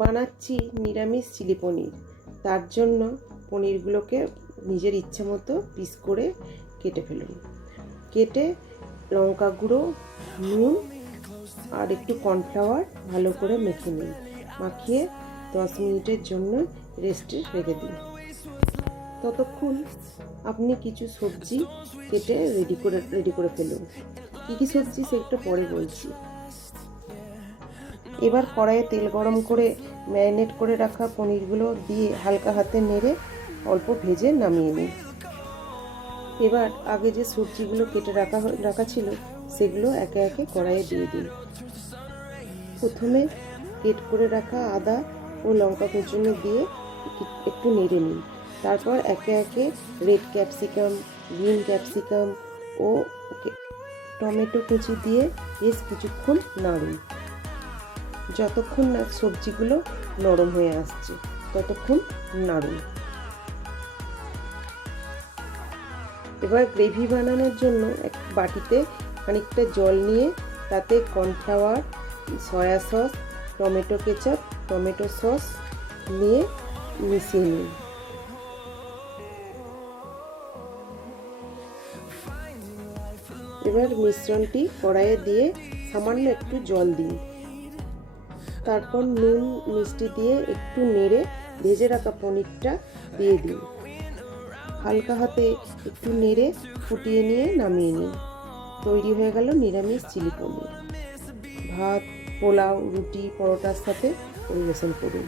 বানাচ্ছি নিরামিষ চিলি পনির। তার জন্য পনিরগুলোকে নিজের ইচ্ছে মতো পিস করে কেটে ফেলুন। কেটে লঙ্কা গুঁড়ো, নুন আর একটু কর্নফ্লাওয়ার ভালো করে মেখে নিন। মাখিয়ে 10 মিনিটের জন্য রেস্টে রেখে দিন। ততক্ষণ আপনি কিছু সবজি কেটে রেডি করে ফেলুন। কী সবজি সেটা পরে বলছি। এবার কড়াইয়ে তেল গরম করে ম্যারিনেট করে রাখা পনিরগুলো দিয়ে হালকা হাতে নেড়ে অল্প ভেজে নামিয়ে নিন। এবার আগে যে সবজিগুলো কেটে রাখা ছিল সেগুলো একে একে কড়াইয়ে দিয়ে দিন। প্রথমে কেট করে রাখা আদা ও লঙ্কা কুচুনি দিয়ে একটু নেড়ে নিন। তারপর একে একে রেড ক্যাপসিকাম, গ্রিন ক্যাপসিকাম ও টমেটো কুচি দিয়ে বেশ কিছুক্ষণ নাড়ুন। যতক্ষণ না সবজিগুলো নরম হয়ে আসছে ততক্ষণ নাড়ুন। এবার গ্রেভি বানানোর জন্য এক বাটিতে খানিকটা জল নিয়ে তাতে cornflour, soya sauce, tomato ketchup, tomato sauce নিয়ে মিশিয়ে নিন। এবার মিশ্রণটি কড়াইয়ে দিয়ে সামান্য একটু জল দিন। তারপর নুন মিষ্টি দিয়ে একটু নেড়ে ভেজে রাখা পনিরটা দিয়ে দিন। হালকা হাতে একটু নেড়ে ফুটিয়ে নিয়ে নামিয়ে নিন। তৈরি হয়ে গেল নিরামিষ চিলি পনির। ভাত, পোলাও, রুটি, পরোটার সাথে পরিবেশন করুন।